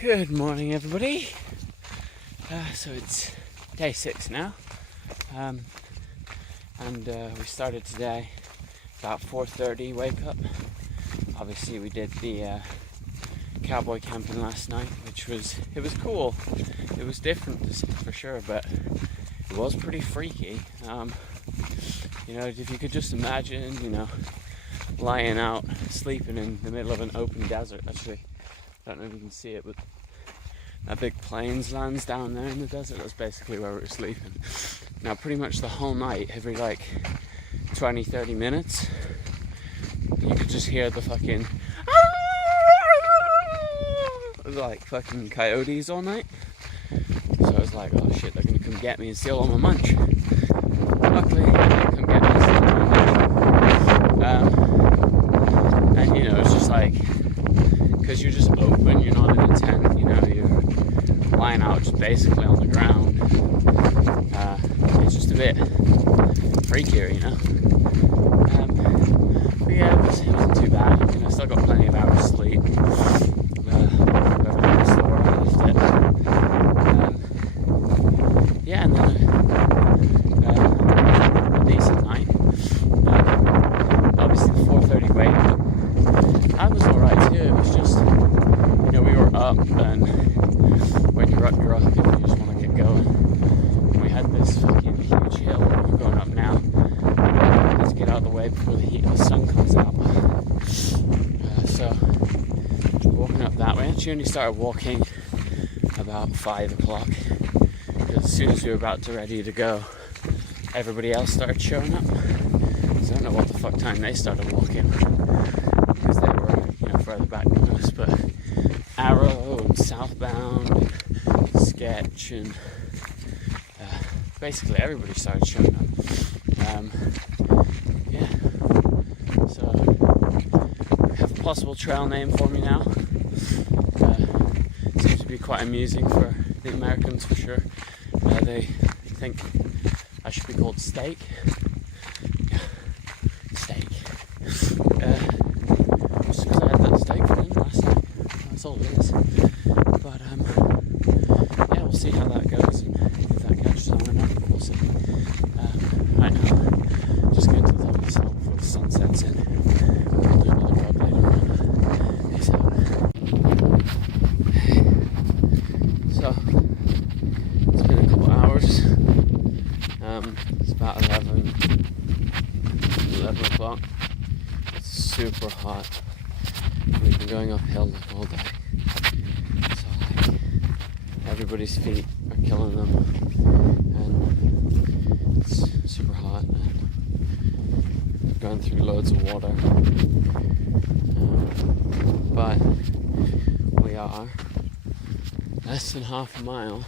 Good morning, everybody. So it's day 6 now, and we started today about 4:30 wake up. Obviously, we did the cowboy camping last night, which was cool. It was different for sure, but it was pretty freaky. If you could just imagine, lying out, sleeping in the middle of an open desert. Actually, I don't know if you can see it, but that big plains lands down there in the desert. That's basically where we were sleeping. Now, pretty much the whole night, every 20-30 minutes, you could just hear the fucking fucking coyotes all night. So I was like, oh shit, they're gonna come get me and steal all my munch. Luckily, they didn't come get me and steal all my munch. And it's just because you're just open, you're not in a tent, you're lying out just basically on the ground. It's just a bit freakier, but yeah, it wasn't too bad. I still got plenty of hours sleep. And then a decent night. Obviously the 4:30 wake up, I was alright too. It was just, we were up, and when you're up, and you just want to get going. And we had this fucking huge hill we're going up now. Let's get out of the way before the heat of the sun comes out. So, walking up that way. Actually only started walking about 5 o'clock. Because as soon as we were about to ready to go, everybody else started showing up. So I don't know what the fuck time they started walking, because they were, further back than us. But Arrow and Southbound, Sketch, and basically everybody started showing up. So I have a possible trail name for me now. Seems to be quite amusing for the Americans for sure. They think I should be called Steak. Steak. Just because I had that steak for dinner last night. That's all it is. But we'll see how that goes and if that catches on or not. But we'll see. Right now, just going to the top of this hill before the sun sets in. I'll do another vlog later on. Peace out. So, it's been a couple hours. It's about 11 o'clock. It's super hot. We've been going uphill all day. So everybody's feet are killing them. And it's super hot. And we've gone through loads of water. But we are less than half a mile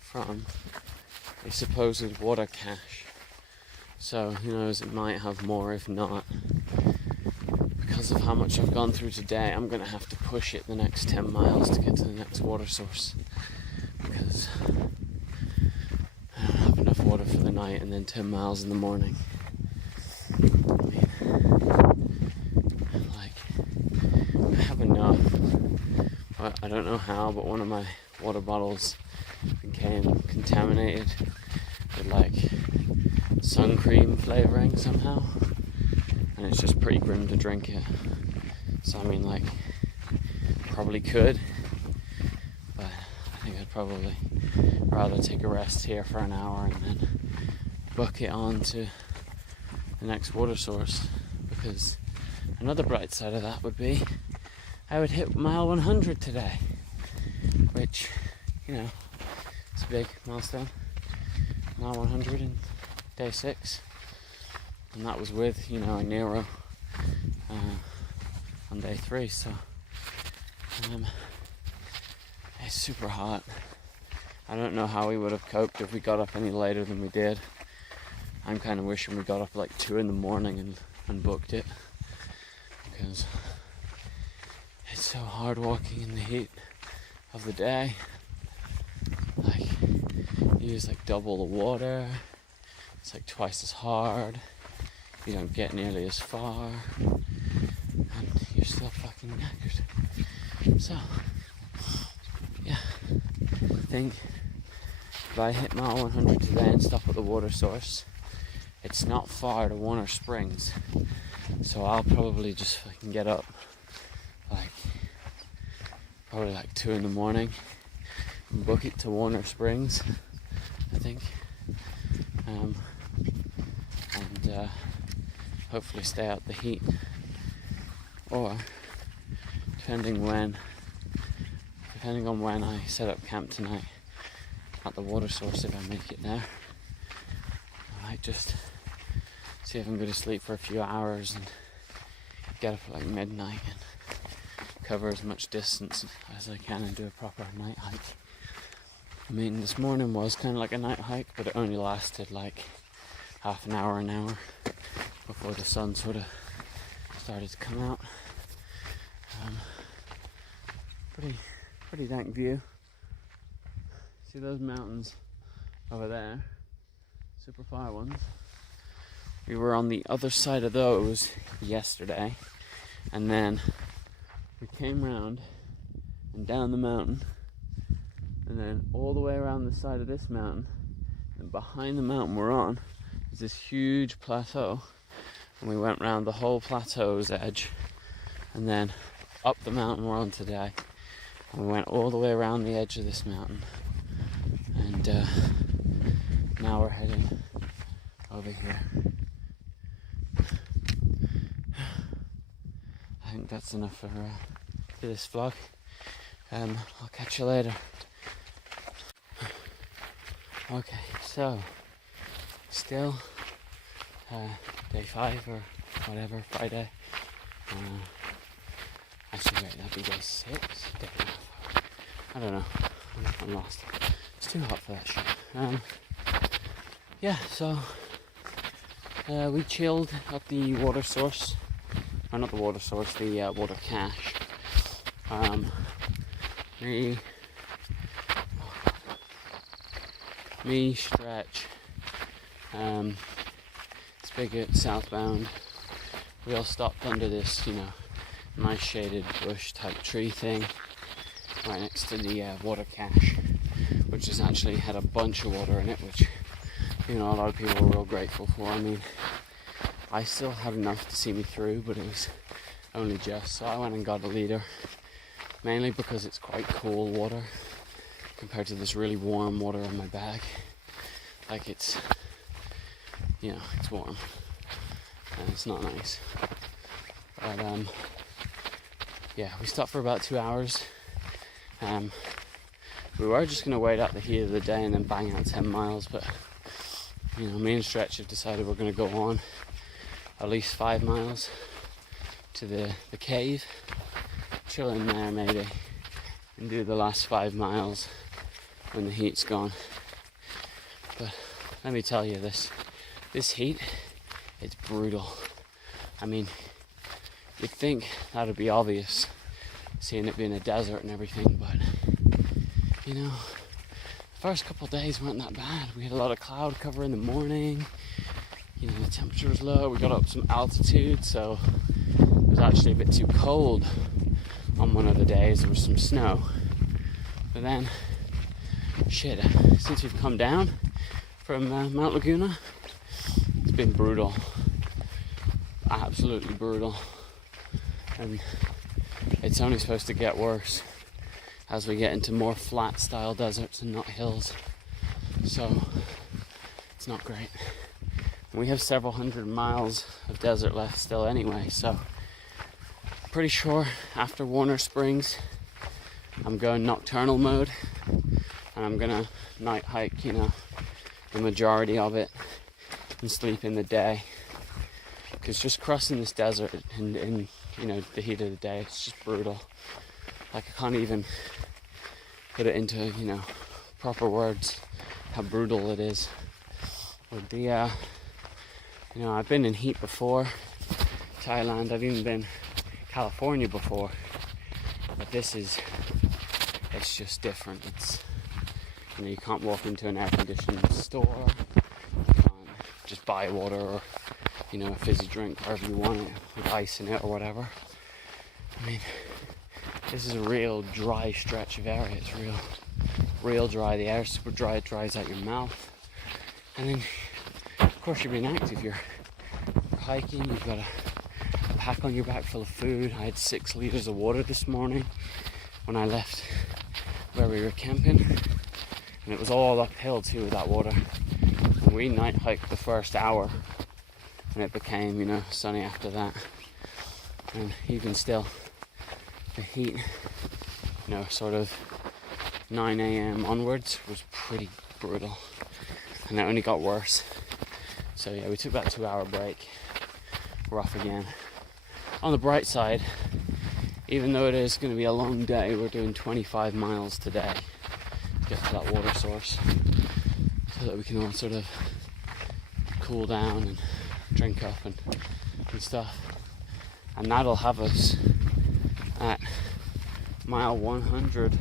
from a supposed water cache. So who knows, it might have more. If not, because of how much I've gone through today, I'm going to have to push it the next 10 miles to get to the next water source, because I don't have enough water for the night and then 10 miles in the morning. I have enough. I don't know how, but one of my water bottles became contaminated with sun cream flavouring somehow, and it's just pretty grim to drink it. So probably could, but I think I'd probably rather take a rest here for an hour and then book it on to the next water source, because another bright side of that would be I would hit mile 100 today, which, it's a big milestone. Mile 100 in day 6, and that was with, a Nero on day 3, so it's super hot. I don't know how we would have coped if we got up any later than we did. I'm kind of wishing we got up 2 in the morning and booked it, because it's so hard walking in the heat of the day. You use double the water, it's twice as hard, you don't get nearly as far, and you're still fucking knackered. So yeah, I think if I hit mile 100 today and stop at the water source, it's not far to Warner Springs, so I'll probably just fucking get up probably like 2 in the morning and book it to Warner Springs, I think, and hopefully stay out the heat, or depending on when I set up camp tonight at the water source, if I make it there, I might just see if I'm going to sleep for a few hours and get up at like midnight and cover as much distance as I can and do a proper night hike. I mean, this morning was kind of like a night hike, but it only lasted like half an hour before the sun sort of started to come out. Pretty dank view. See those mountains over there? Super far ones. We were on the other side of those yesterday, and then we came round and down the mountain, and then all the way around the side of this mountain, and behind the mountain we're on is this huge plateau, and we went round the whole plateau's edge, and then up the mountain we're on today, and we went all the way around the edge of this mountain, and now we're heading over here. I think that's enough for this vlog. I'll catch you later. Okay, so still day 5 or whatever, Friday. Actually, wait, that'd be day 6? Day 5. I don't know. I'm lost. It's too hot for that shit. Yeah, so we chilled at the water source. Or not the water source, the water cache. Me, Stretch, Spigot, southbound. We all stopped under this, nice shaded bush type tree thing right next to the water cache, which has actually had a bunch of water in it, which a lot of people were real grateful for. I mean, I still had enough to see me through, but it was only just, so I went and got a litre, mainly because it's quite cool water compared to this really warm water in my bag. Like it's warm and it's not nice, but yeah, we stopped for about 2 hours. We were just going to wait out the heat of the day and then bang out 10 miles, but me and Stretch have decided we're going to go on at least 5 miles to the cave, chill in there maybe, and do the last 5 miles when the heat's gone. But let me tell you, this heat, it's brutal. I mean, you'd think that'd be obvious, seeing it being a desert and everything, but the first couple of days weren't that bad. We had a lot of cloud cover in the morning. The temperature was low. We got up some altitude, so it was actually a bit too cold on one of the days. There was some snow, but then since we've come down from Mount Laguna, it's been brutal, absolutely brutal, and it's only supposed to get worse as we get into more flat style deserts and not hills, so it's not great. We have several hundred miles of desert left still anyway, so pretty sure after Warner Springs I'm going nocturnal mode, and I'm gonna night hike the majority of it and sleep in the day, because just crossing this desert in the heat of the day, it's just brutal. Like, I can't even put it into proper words how brutal it is. With the I've been in heat before, Thailand, I've even been California before, but it's just different. It's you can't walk into an air conditioned store, you can't just buy water or a fizzy drink wherever you want it with ice in it or whatever. I mean, This is a real dry stretch of area. It's real dry. The air's super dry. It dries out your mouth. And then, of course, you're being active. You're hiking. You've got a pack on your back full of food. I had 6 liters of water this morning when I left where we were camping. And it was all uphill too with that water. And we night hiked the first hour. And it became, you know, sunny after that. And even still, the heat, you know, sort of 9 a.m. onwards was pretty brutal. And it only got worse. So yeah, we took that 2-hour break. We're off again. On the bright side, even though it is going to be a long day, we're doing 25 miles today to get to that water source. So that we can all sort of cool down and drink up and stuff. And that'll have us at mile 100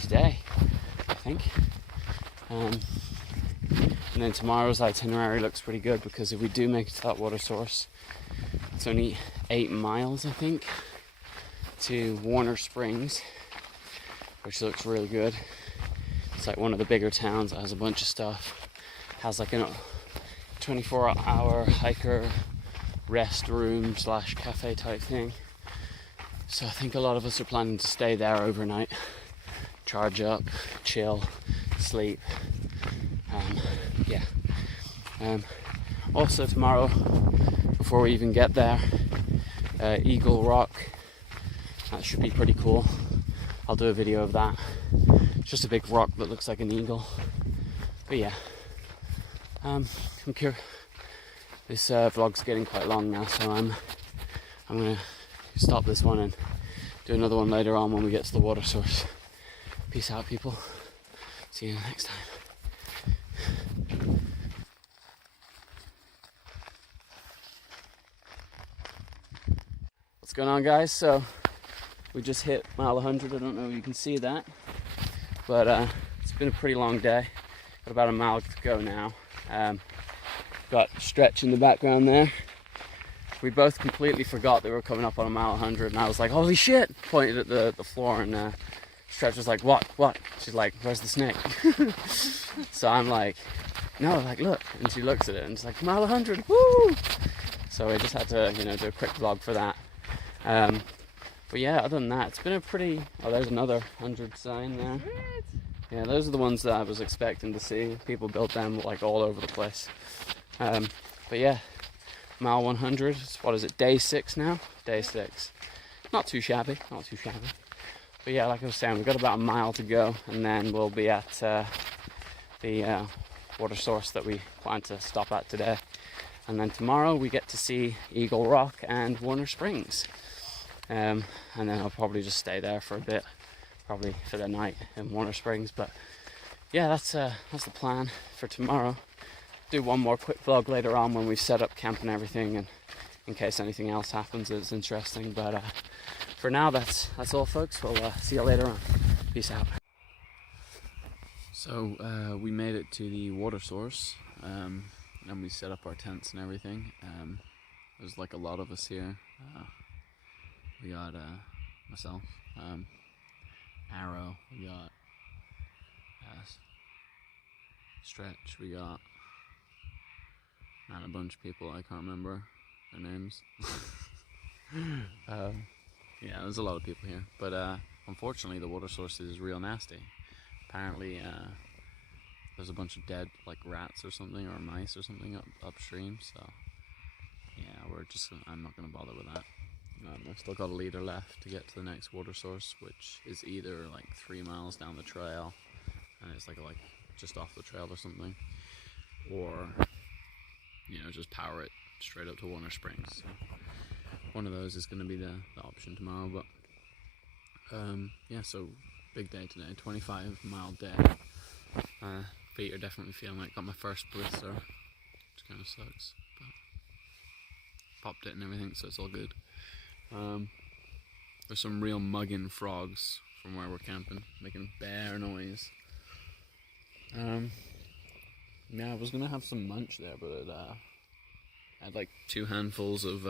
today, I think. And then tomorrow's itinerary looks pretty good, because if we do make it to that water source, it's only 8 miles, I think, to Warner Springs, which looks really good. It's like one of the bigger towns that has a bunch of stuff. Has like a 24-hour hiker rest room / cafe type thing. So I think a lot of us are planning to stay there overnight, charge up, chill, sleep. Also tomorrow, before we even get there, Eagle Rock. That should be pretty cool. I'll do a video of that. It's just a big rock that looks like an eagle. But yeah, I'm curious. This vlog's getting quite long now, so I'm gonna stop this one and do another one later on when we get to the water source. Peace out, people. See you next time. What's going on, guys? So we just hit mile 100. I don't know if you can see that, but it's been a pretty long day. Got about a mile to go now. Got Stretch in the background there. We both completely forgot that we were coming up on a mile 100, and I was like, holy shit! Pointed at the floor, and Stretch was like, what? She's like, where's the snake? So I'm like, no, like, look. And she looks at it, and it's like, mile 100, woo! So we just had to, you know, do a quick vlog for that. But yeah, other than that, it's been a pretty... Oh, there's another 100 sign there. Yeah, those are the ones that I was expecting to see. People built them, like, all over the place. But yeah, mile 100, what is it, day 6 now? Day 6. Not too shabby. But yeah, like I was saying, we've got about a mile to go, and then we'll be at the water source that we plan to stop at today. And then tomorrow we get to see Eagle Rock and Warner Springs. And then I'll probably just stay there for a bit, probably for the night in Warner Springs. But yeah, that's the plan for tomorrow. Do one more quick vlog later on when we've set up camp and everything, and in case anything else happens that's interesting. But for now, that's all, folks. We'll see you later on. Peace out. So we made it to the water source, and we set up our tents and everything. There's like a lot of us here. We got myself, Arrow, we got Stretch, we got and a bunch of people I can't remember their names. Yeah, there's a lot of people here, but unfortunately the water source is real nasty. Apparently there's a bunch of dead like rats or something, or mice or something upstream, so yeah, I'm not going to bother with that. I've still got a liter left to get to the next water source, which is either like 3 miles down the trail, and it's like just off the trail or something, or you know, just power it straight up to Warner Springs. So one of those is going to be the option tomorrow. But yeah, so big day today, 25-mile day. Feet are definitely feeling like got my first blister, which kind of sucks, but popped it and everything, so it's all good. There's some real mugging frogs from where we're camping, making bare noise. Yeah, I was gonna have some munch there, but I had like 2 handfuls of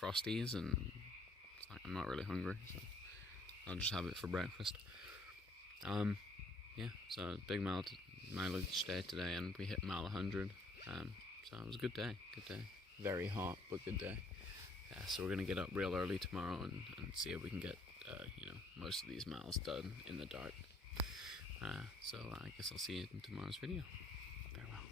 Frosties, and it's I'm not really hungry, so I'll just have it for breakfast. Yeah, so big mileage day today, and we hit mile 100. So it was a good day. Very hot, but good day. Yeah, so we're gonna get up real early tomorrow and see if we can get most of these miles done in the dark. So I guess I'll see you in tomorrow's video. Farewell.